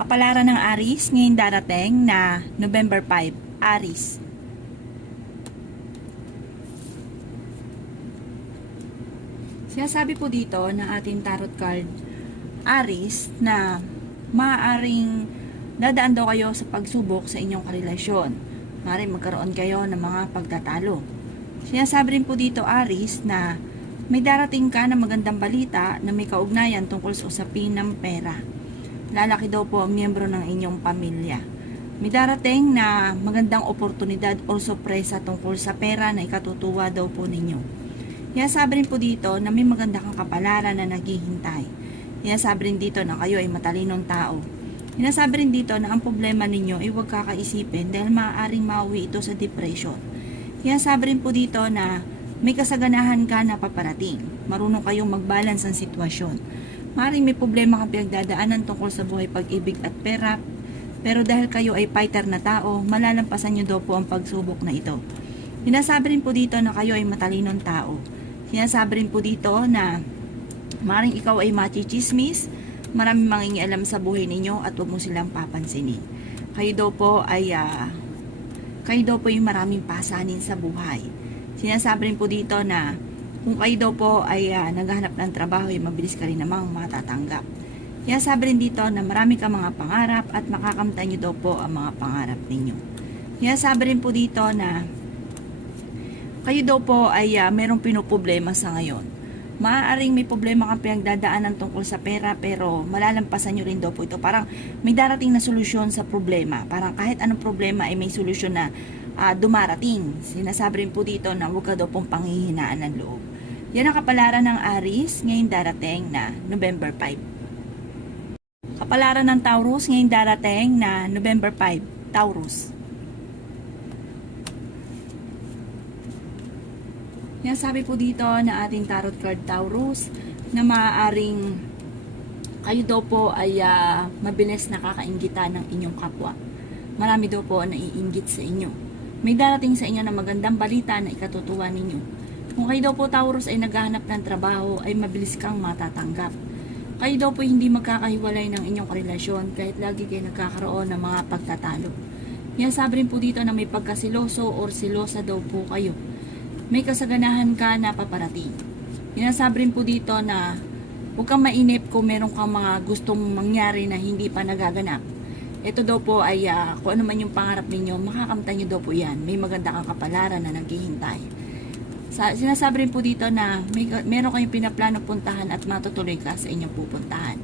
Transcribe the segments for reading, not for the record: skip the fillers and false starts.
Kapalaran ng Aries ngayon darating na November 5, Aries. Sinasabi po dito ng ating tarot card, Aries, na maaaring dadaan daw kayo sa pagsubok sa inyong karelasyon. Maaaring magkaroon kayo ng mga pagtatalo. Sinasabi rin po dito, Aries, na may darating ka na magandang balita na may kaugnayan tungkol sa usapin ng pera. Lalaki daw po ang miyembro ng inyong pamilya. May darating na magandang oportunidad o sorpresa tungkol sa pera na ikatutuwa daw po ninyo. Sabi rin po dito na may maganda kang kapalaran na naghihintay. Sabi rin dito na kayo ay matalinong tao. Sabi rin dito na ang problema ninyo ay huwag kakaisipin dahil maaaring mauwi ito sa depression. Sabi rin po dito na may kasaganahan ka na paparating. Marunong kayong mag-balance ang sitwasyon. Maaaring may problema kang pinagdadaanan tungkol sa buhay, pag-ibig at pera, pero dahil kayo ay fighter na tao, malalampasan nyo daw po ang pagsubok na ito. Sinasabi rin po dito na kayo ay matalinong tao. Sinasabi rin po dito na maaaring ikaw ay machichismis, maraming mangingialam sa buhay ninyo at huwag mo silang papansinin. Kayo daw po ay yung maraming pasanin sa buhay. Sinasabi rin po dito na kung kayo daw po ay naghahanap ng trabaho, ay mabilis ka rin namang matatanggap. Sabi rin dito na marami ka mga pangarap at makakamtan nyo daw po ang mga pangarap ninyo. Sabi rin po dito na kayo daw po ay merong pinoproblema sa ngayon. Maaaring may problema kang pinagdadaanan tungkol sa pera pero malalampasan nyo rin daw po ito. Parang may darating na solusyon sa problema. Parang kahit anong problema ay may solusyon na dumarating. Sinasabi rin po dito na huwag ka daw pong panghihinaan ng loob. Yan ang kapalaran ng Aries ngayon darating na November 5. Kapalaran ng Taurus ngayon darating na November 5, Taurus. Yan sabi po dito na ating tarot card Taurus na maaaring kayo daw po ay mabilis nakakainggitan ng inyong kapwa. Marami daw po na iinggit sa inyo. May darating sa inyo na magandang balita na ikatutuwa ninyo. Kung kayo daw po Taurus ay naghahanap ng trabaho, ay mabilis kang matatanggap. Kayo daw po hindi magkakahiwalay ng inyong relasyon kahit lagi kayo nagkakaroon ng mga pagtatalo. Sabi rin po dito na may pagkasiloso or silosa daw po kayo. May kasaganahan ka na paparating. Sabi rin po dito na huwag kang mainip kung meron kang mga gustong mangyari na hindi pa nagaganap. Ito daw po ay kung ano man yung pangarap ninyo, makakamtan nyo daw po yan. May maganda kang kapalaran na naghihintay. Sinasabi rin po dito na meron kayong pinaplano puntahan at matutuloy ka sa inyong pupuntahan.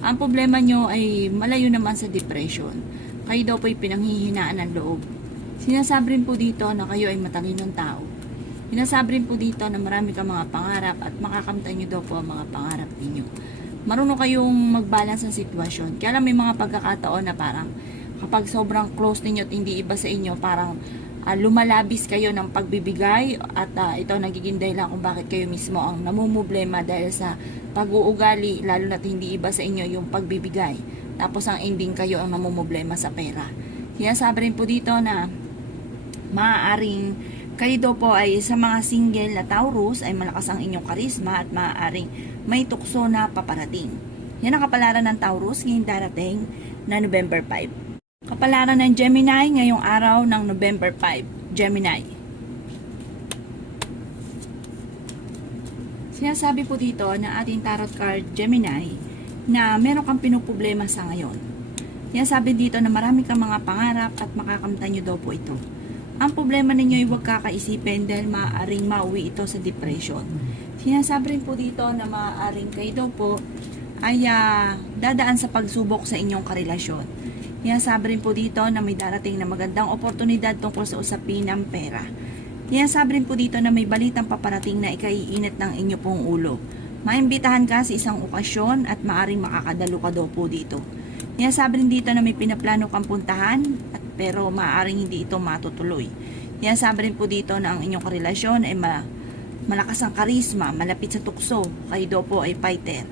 Ang problema nyo ay malayo naman sa depression. Kayo daw po ay pinanghihinaan ng loob. Sinasabi rin po dito na kayo ay matalinong tao. Sinasabi rin po dito na marami kang mga pangarap at makakamtan nyo daw po ang mga pangarap ninyo. Marunong kayong mag-balance ang sitwasyon. Kaya lang may mga pagkakataon na parang kapag sobrang close ninyo at hindi iba sa inyo, parang lumalabis kayo ng pagbibigay at ito nagiging dahilan kung bakit kayo mismo ang namumblema dahil sa pag-uugali, lalo na't hindi iba sa inyo yung pagbibigay. Tapos ang ending kayo ang namumblema sa pera. Sabi rin po dito na maaaring kayo daw po ay sa mga single na Taurus ay malakas ang inyong karisma at maaaring may tukso na paparating. Yan ang kapalaran ng Taurus ngayong darating na November 5. Kapalaran ng Gemini ngayong araw ng November 5, Gemini. Sinasabi po dito na ating tarot card Gemini na meron kang pinoproblema sa ngayon. Sinasabi dito na marami kang mga pangarap at makakamtan nyo daw po ito. Ang problema ninyo ay huwag kakaisipin dahil maaaring mauwi ito sa depression. Sinasabi rin po dito na maaaring kayo daw po ay dadaan sa pagsubok sa inyong karelasyon. Sabi rin po dito na may darating na magandang oportunidad tungkol sa usapin ng pera. Sabi rin po dito na may balitang paparating na ikaiinit ng inyo pong ulo. Maimbitahan ka sa isang okasyon at maaaring makakadalo ka daw po dito. Sabi rin dito na may pinaplano kang puntahan pero maaaring hindi ito matutuloy. Sabi rin po dito na ang inyong karelasyon ay malakas ang karisma, malapit sa tukso, kayo daw po ay fighter.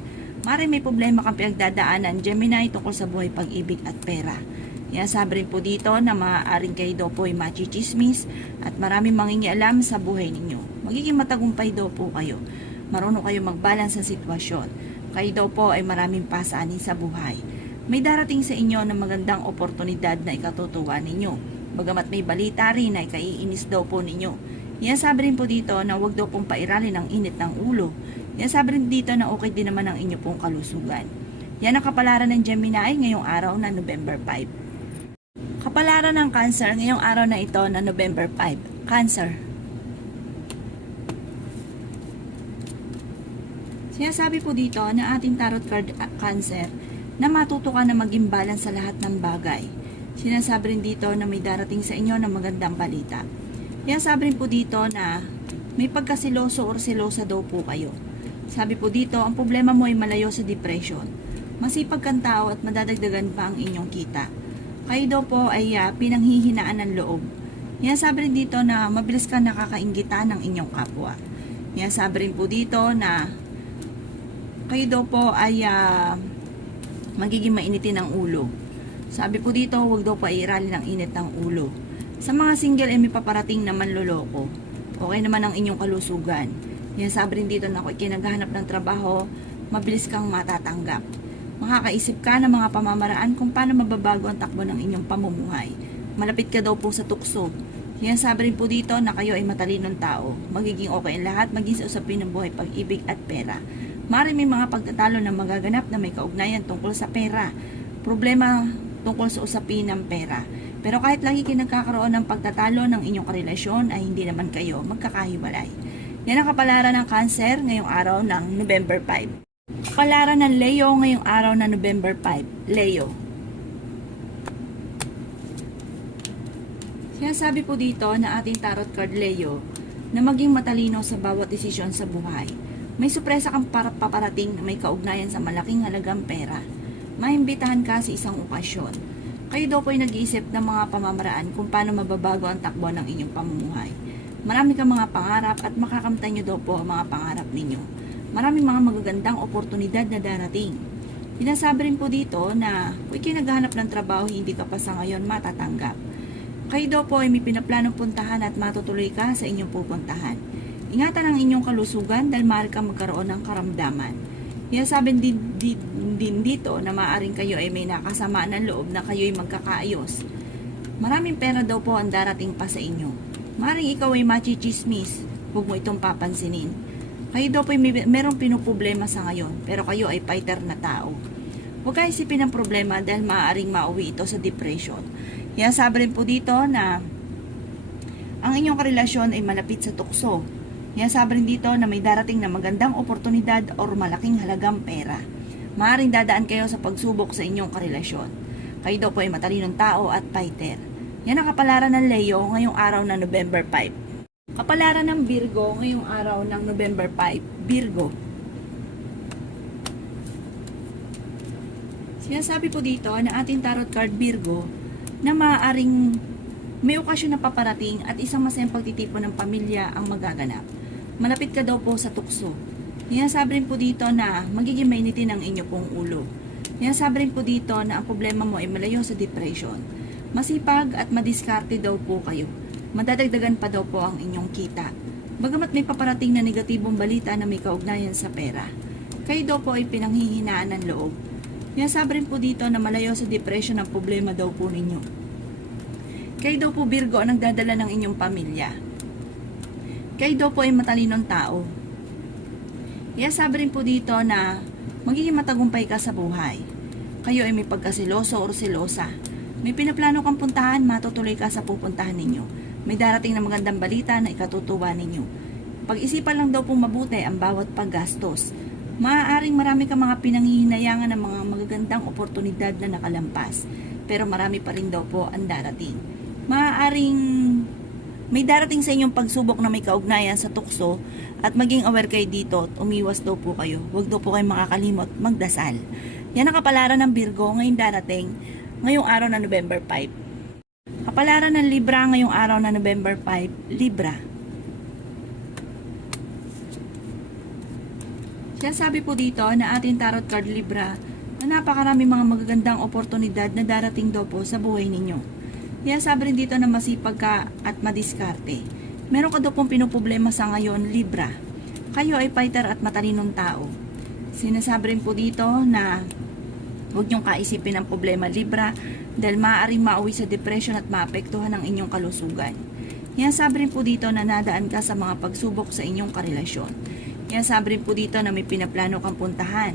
Maaaring may problema kang pinagdadaanan, Gemini, tungkol sa buhay, pag-ibig at pera. Sabi rin po dito na maaaring kayo daw po ay machichismis at maraming mangingialam sa buhay ninyo. Magiging matagumpay daw po kayo. Marunong kayo mag-balance sa sitwasyon. Kayo daw po ay maraming pasanin sa buhay. May darating sa inyo na magandang oportunidad na ikatutuwa ninyo. Bagamat may balita rin na ikaiinis daw po ninyo. Yan sabi rin po dito na huwag daw pong pairalin ang init ng ulo. Yan sabi rin dito na okay din naman ang inyo pong kalusugan. Yan ang kapalaran ng Gemini ngayong araw na November 5. Kapalaran ng Cancer ngayong araw na ito na November 5. Cancer. Sinasabi po dito na ating tarot card Cancer na matuto ka na maging balance sa lahat ng bagay. Sinasabi rin dito na may darating sa inyo na magandang balita. Yan sabi rin po dito na may pagkasiloso or selosa daw po kayo. Sabi po dito, ang problema mo ay malayo sa depression. Masipag kang tao at madadagdagan pa ang inyong kita. Kayo daw po ay pinanghihinaan ng loob. Yan sabi rin dito na mabilis kang nakakainggitan ng inyong kapwa. Yan sabi rin po dito na kayo daw po ay magiging mainitin ang ulo. Sabi po dito, huwag daw pa iralin ang init ng ulo. Sa mga single ay may paparating na manloloko. Okay naman ang inyong kalusugan. Yan sabi rin dito na kung ikinaghahanap ng trabaho, mabilis kang matatanggap. Makakaisip ka ng mga pamamaraan kung paano mababago ang takbo ng inyong pamumuhay. Malapit ka daw po sa tukso. Yan sabi rin po dito na kayo ay matalinong tao. Magiging okay ang lahat, maging sa usapin ng buhay, pag-ibig at pera. Maaari may mga pagtatalo na magaganap na may kaugnayan tungkol sa pera. Problema tungkol sa usapin ng pera. Pero kahit lagi kayo nagkakaroon ng pagtatalo ng inyong karelasyon ay hindi naman kayo magkakahiwalay. Yan ang kapalaran ng Cancer ngayong araw ng November 5. Kapalaran ng Leo ngayong araw ng November 5. Leo. Sinasabi po dito na ating tarot card Leo na maging matalino sa bawat desisyon sa buhay. May supresa kang paparating na may kaugnayan sa malaking halagang pera. Maimbitahan ka sa isang okasyon. Kayo daw po ay nag-iisip ng mga pamamaraan kung paano mababago ang takbo ng inyong pamumuhay. Marami kang mga pangarap at makakamtan nyo daw po ang mga pangarap ninyo. Maraming mga magagandang oportunidad na darating. Sinasabi rin po dito na kung ikinaghanap ng trabaho hindi ka pa sa ngayon matatanggap. Kayo daw po ay may pinaplanong puntahan at matutuloy ka sa inyong pupuntahan. Ingatan ang inyong kalusugan dahil maaari kang magkaroon ng karamdaman. Sinasabi din dito na maaaring kayo ay may nakasamaan ng loob na kayo ay magkakaayos. Maraming pera daw po ang darating pa sa inyo. Maaaring ikaw ay machichismis, huwag mo itong papansinin. Kayo daw po ay merong pinuproblema sa ngayon, pero kayo ay fighter na tao. Huwag kayo isipin ng problema dahil maaaring mauwi ito sa depression. Sinasabi rin po dito na ang inyong karelasyon ay malapit sa tukso. Yan sabi rin dito na may darating na magandang oportunidad or malaking halagang pera. Maaaring dadaan kayo sa pagsubok sa inyong karelasyon. Kayo daw po ay matalinong tao at fighter. Yan ang kapalaran ng Leo ngayong araw ng November 5. Kapalaran ng Virgo ngayong araw ng November 5. Virgo. Sinasabi po dito na ating tarot card Virgo na maaaring may okasyon na paparating at isang masayang pagtitipon ng pamilya ang magaganap. Malapit ka daw po sa tukso. Sinasabi rin po dito na magiging mainitin ang inyo pong ulo. Sinasabi rin po dito na ang problema mo ay malayo sa depression. Masipag at madiskarte daw po kayo. Madadagdagan pa daw po ang inyong kita. Bagamat may paparating na negatibong balita na may kaugnayan sa pera. Kayo daw po ay pinanghihinaan ng loob. Sinasabi rin po dito na malayo sa depression ang problema daw po ninyo. Kayo daw po Virgo ang nagdadala ng inyong pamilya. Kayo daw po ay matalinong tao. Sabi rin po dito na magiging matagumpay ka sa buhay. Kayo ay may pagkasiloso or silosa. May pinaplano kang puntahan, matutuloy ka sa pupuntahan ninyo. May darating na magandang balita na ikatutuwa ninyo. Pag-isipan lang daw pong mabuti ang bawat paggastos. Maaaring marami kang mga pinanghihinayangan ng mga magagandang oportunidad na nakalampas. Pero marami pa rin daw po ang darating. Maaaring may darating sa inyong pagsubok na may kaugnayan sa tukso at maging aware kayo dito at umiwas daw po kayo. Huwag daw po kayong makakalimot magdasal. Yan ang kapalaran ng Virgo ngayong darating ngayong araw na November 5. Kapalaran ng Libra ngayong araw na November 5, Libra. Sinasabi po dito na ating tarot card Libra na napakarami mga magagandang oportunidad na darating daw po sa buhay ninyo. Sabi rin dito na masipag ka at madiskarte. Meron ka daw pong pinoproblema sa ngayon, Libra. Kayo ay fighter at matalinong tao. Sinasabi rin po dito na Huwag niyong kaisipin ang problema Libra dahil maaaring mauwi sa depression at maapektuhan ang inyong kalusugan. Yan sabi rin po dito na nadaan ka sa mga pagsubok sa inyong karelasyon. Yan sabi rin po dito na may pinaplano kang puntahan.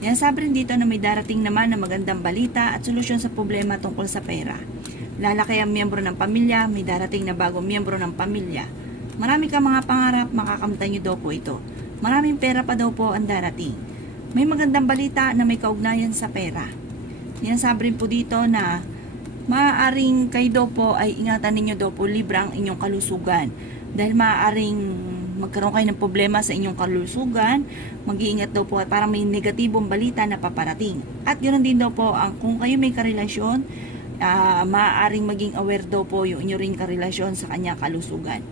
Yan sabi rin dito na may darating naman na magandang balita at solusyon sa problema tungkol sa pera. Lalaki ang miyembro ng pamilya, may darating na bagong miyembro ng pamilya. Marami kang mga pangarap, makakamtan niyo daw po ito. Maraming pera pa daw po ang darating. May magandang balita na may kaugnayan sa pera. Yan sabi rin po dito na maaaring kayo daw po ay ingatan ninyo daw po Libra ang inyong kalusugan. Dahil maaaring magkaroon kayo ng problema sa inyong kalusugan, mag-iingat daw po at parang may negatibong balita na paparating. At ganoon din daw po ang kung kayo may karelasyon, maaaring maging aware daw po yung inyo ring karelasyon sa kanya kalusugan.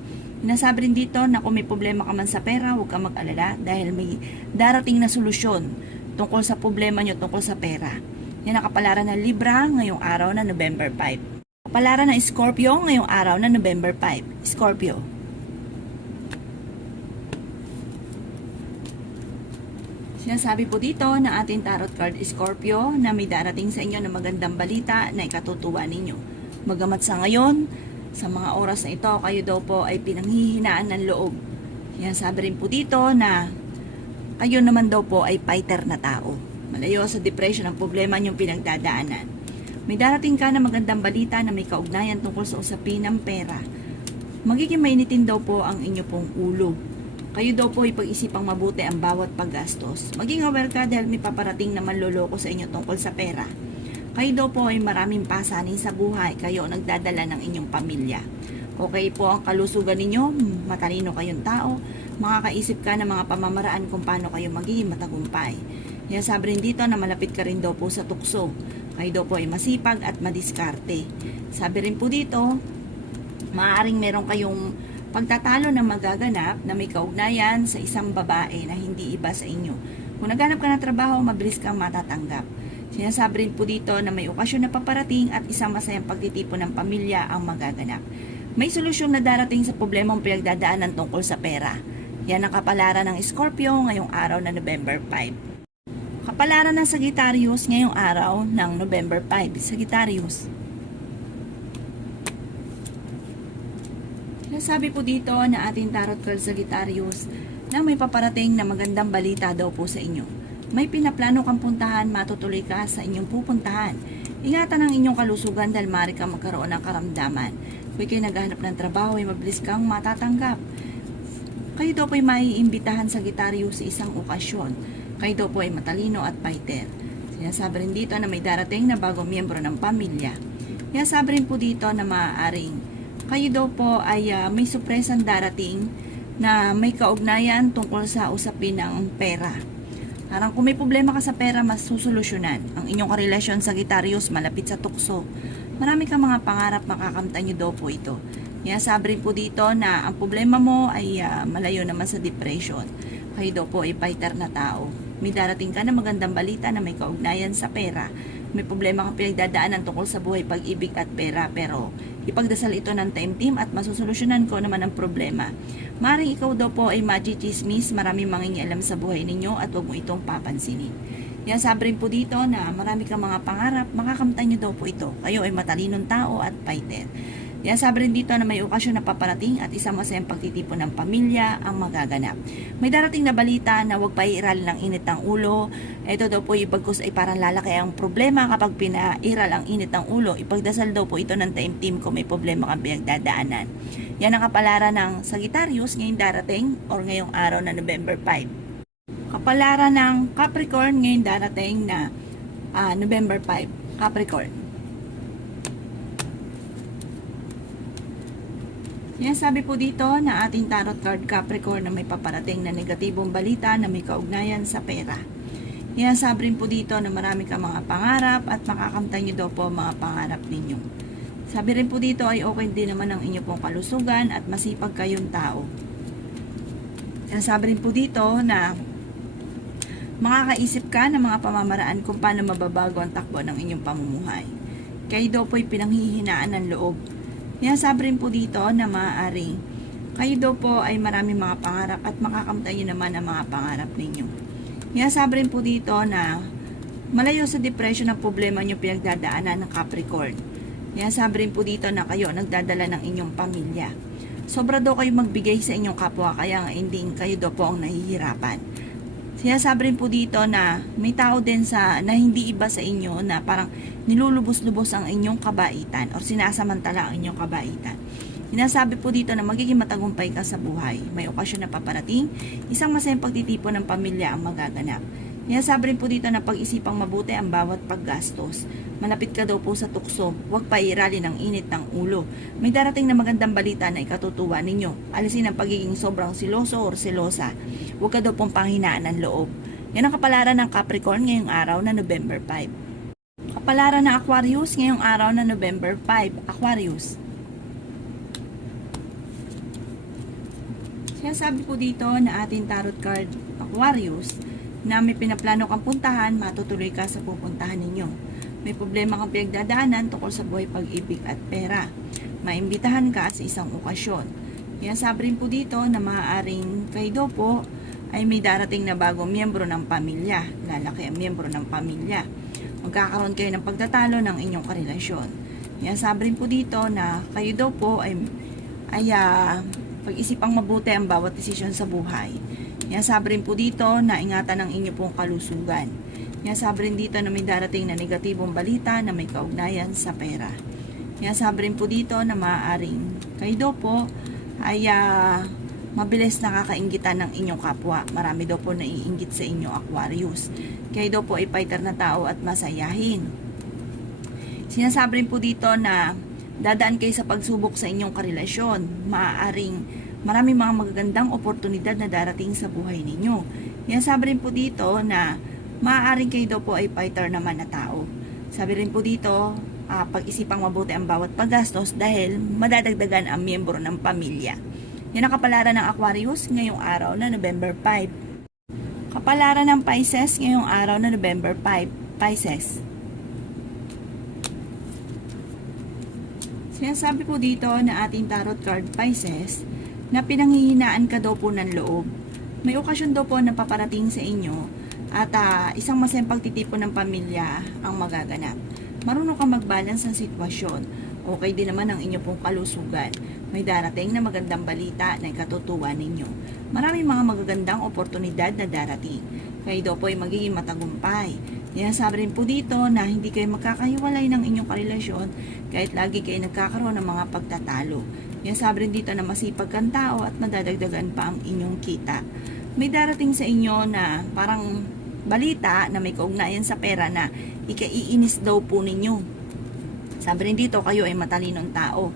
Nasabi rin dito na kung may problema ka man sa pera, huwag kang mag-alala dahil may darating na solusyon tungkol sa problema nyo tungkol sa pera. Yan ang kapalaran ng Libra ngayong araw na November 5. Kapalaran ng Scorpio ngayong araw na November 5. Scorpio. Sinasabi po dito na ating tarot card Scorpio na may darating sa inyo na magandang balita na ikatutuwa ninyo. Magamat sa ngayon, sa mga oras na ito, kayo daw po ay pinanghihinaan ng loob. Yan sabi rin po dito na kayo naman daw po ay fighter na tao. Malayo sa depression ang problema niyong pinagdadaanan. May darating ka na magandang balita na may kaugnayan tungkol sa usapin ng pera. Magiging mainitin daw po ang inyo pong ulo. Kayo daw po ay pag-isipang mabuti ang bawat paggastos. Maging aware ka dahil may paparating na manloloko sa inyo tungkol sa pera. Kayo daw po ay maraming pasanin sa buhay, kayo ang nagdadala ng inyong pamilya. Okay po ang kalusugan ninyo, matalino kayong tao, makakaisip ka ng mga pamamaraan kung paano kayo magiging matagumpay. Yan sabi rin dito na malapit ka rin daw po sa tukso. Kayo daw po ay masipag at madiskarte. Sabi rin po dito, maaaring meron kayong pagtatalo na magaganap na may kaugnayan sa isang babae na hindi iba sa inyo. Kung naghanap ka ng trabaho, mabilis kang matatanggap. Sinasabi rin po dito na may okasyon na paparating at isang masayang pagtitipon ng pamilya ang magaganap. May solusyon na darating sa problemang pinagdadaanan tungkol sa pera. Yan ang kapalaran ng Scorpio ngayong araw na November 5. Kapalaran ng Sagittarius ngayong araw ng November 5. Sagittarius. Sinasabi po dito na ating tarot card Sagittarius na may paparating na magandang balita daw po sa inyo. May pinaplano kang puntahan, matutuloy ka sa inyong pupuntahan. Ingatan ang inyong kalusugan dahil maaari kang magkaroon ng karamdaman. Kung kayo naghahanap ng trabaho, ay mabilis kang matatanggap. Kayo daw po ay maiimbitahan sa Sagittarius sa isang okasyon. Kayo daw po ay matalino at fighter. Sinasabi rin dito na may darating na bagong miyembro ng pamilya. Sinasabi rin po dito na maaaring kayo daw po ay may supresang darating na may kaugnayan tungkol sa usapin ng pera. Parang kung may problema ka sa pera, mas susolusyonan. Ang inyong karelasyon sa Sagittarius malapit sa tukso. Marami kang mga pangarap, makakamtan nyo daw po ito. Kaya sabi rin po dito na ang problema mo ay malayo naman sa depression. Kayo daw po ay fighter na tao. May darating ka na magandang balita na may kaugnayan sa pera. May problema kang pinagdadaanan tungkol sa buhay, pag-ibig at pera, pero ipagdasal ito ng time team at masusolusyonan ko naman ang problema. Maring ikaw daw po ay magi-chismis, maraming mangingialam sa buhay ninyo at huwag mo itong papansinin. Yan sabi rin po dito na marami kang mga pangarap, makakamtan nyo daw po ito. Kayo ay matalinong tao at fighter. Yan sabi rin dito na may okasyon na paparating at isang masayang pagtitipon ng pamilya ang magaganap. May darating na balita na huwag paiiralin ng init ng ulo. Ito daw po ibagkus ay parang lalaki ang problema kapag pinairal ang init ng ulo. Ipagdasal daw po ito ng time team kung may problema kang pinagdadaanan. Yan ang kapalaran ng Sagittarius ngayong darating or ngayong araw na November 5. Kapalaran ng Capricorn ngayong darating na November 5. Capricorn. Yan sabi po dito na ating tarot card Capricorn na may paparating na negatibong balita na may kaugnayan sa pera. Yan sabi rin po dito na marami kang mga pangarap at makakamtan nyo daw po mga pangarap ninyo. Sabi rin po dito ay okay din naman ang inyo pong kalusugan at masipag kayong tao. Yan sabi rin po dito na makakaisip ka ng mga pamamaraan kung paano mababago ang takbo ng inyong pamumuhay. Kayo daw po ay pinanghihinaan ng loob. Yan sabi rin po dito na maaaring kayo daw po ay maraming mga pangarap at makakamtan nyo naman ang mga pangarap ninyo. Yan sabi rin po dito na malayo sa depression ang problema nyo pinagdadaanan ng Capricorn. Yan, sabi rin po dito na kayo nagdadala ng inyong pamilya. Sobra daw kayo magbigay sa inyong kapwa, kaya nga hindi kayo daw po ang nahihirapan. Sinasabi rin po dito na may tao din na hindi iba sa inyo na parang nilulubos-lubos ang inyong kabaitan o sinasamantala ang inyong kabaitan. Sinasabi po dito na magiging matagumpay ka sa buhay. May okasyon na paparating, isang masayang pagtitipon ng pamilya ang magaganap. Sinasabi rin po dito na pag-isipang mabuti ang bawat paggastos. Malapit ka daw po sa tukso, huwag pairali ng init ng ulo. May darating na magandang balita na ikatutuwa ninyo. Alisin ang pagiging sobrang siloso o selosa. Huwag ka daw pong panghinaan ng loob. Yan ang kapalaran ng Capricorn ngayong araw na November 5. Kapalaran ng Aquarius ngayong araw na November 5. Aquarius. Sinasabi po dito na ating tarot card Aquarius na may pinaplano kang puntahan, matutuloy ka sa pupuntahan ninyo. May problema kang pinagdadaanan tungkol sa buhay, pag-ibig at pera. Maimbitahan ka sa isang okasyon. Sinasabi rin po dito na maaaring kayo po ay may darating na bagong miyembro ng pamilya. Lalaki ang miyembro ng pamilya. Magkakaroon kayo ng pagtatalo ng inyong karelasyon. Sinasabi rin po dito na kayo po ay pag-isipang mabuti ang bawat desisyon sa buhay. Sabi rin po dito na ingatan ang inyo pong kalusugan. Sabi rin dito na may darating na negatibong balita na may kaugnayan sa pera. Sabi rin po dito na maaaring kayo po ay mabilis nakakainggitan ng inyong kapwa. Marami daw po naiinggit sa inyo, Aquarius. Kayo po ay fighter na tao at masayahin. Sinasabi rin po dito na dadaan kayo sa pagsubok sa inyong karelasyon. Maraming mga magagandang oportunidad na darating sa buhay ninyo. Sabi rin po dito na maaaring kayo po ay fighter naman na tao. Sabi rin po dito, pag-isipang mabuti ang bawat paggastos dahil madadagdagan ang miyembro ng pamilya. Yan ang kapalaran ng Aquarius ngayong araw na November 5. Kapalaran ng Pisces ngayong araw na November 5. Pisces. Sinasabi po dito na ating tarot card Pisces na pinanghihinaan ka daw po ng loob. May okasyon daw po na paparating sa inyo at isang masayang pagtitipon ng pamilya ang magaganap. Marunong ka mag-balance ng sitwasyon. Okay din naman ang inyo pong kalusugan. May darating na magandang balita na ikatutuwa ninyo. Maraming mga magagandang oportunidad na darating. Kayo daw po ay magiging matagumpay. Sabi rin po dito na hindi kayo magkakahiwalay ng inyong karelasyon kahit lagi kayo nagkakaroon ng mga pagtatalo. Sabi rin dito na masipag kang tao at madadagdagan pa ang inyong kita. May darating sa inyo na parang balita na may kaugnayan sa pera na ikaiinis daw po ninyo. Sabi rin dito kayo ay matalinong tao.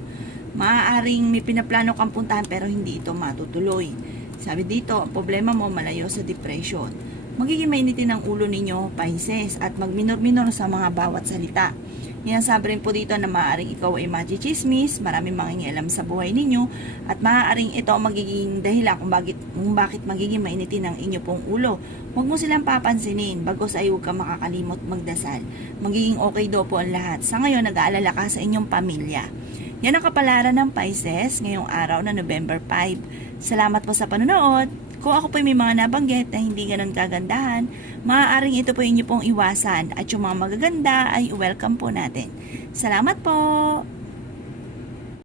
Maaaring may pinaplano kang puntahan pero hindi ito matutuloy. Sabi dito, ang problema mo malayo sa depression. Magiging mainitin ang ulo ninyo, Pisces, at magminor-minor sa mga bawat salita. Sabi rin po dito na maaaring ikaw ay machichismis, maraming mangingialam sa buhay ninyo, at maaaring ito ang magiging dahilan kung bakit magiging mainitin ang inyo pong ulo. Huwag mo silang papansinin, bagos ay huwag ka makakalimot magdasal. Magiging okay daw po ang lahat. Sa ngayon, nag-aalala ka sa inyong pamilya. Yan ang kapalaran ng Pisces ngayong araw na November 5. Salamat po sa panonood. Kung ako po may mga nabanggit na hindi ganun kagandahan, maaaring ito po inyo pong iwasan at yung mga magaganda ay welcome po natin. Salamat po!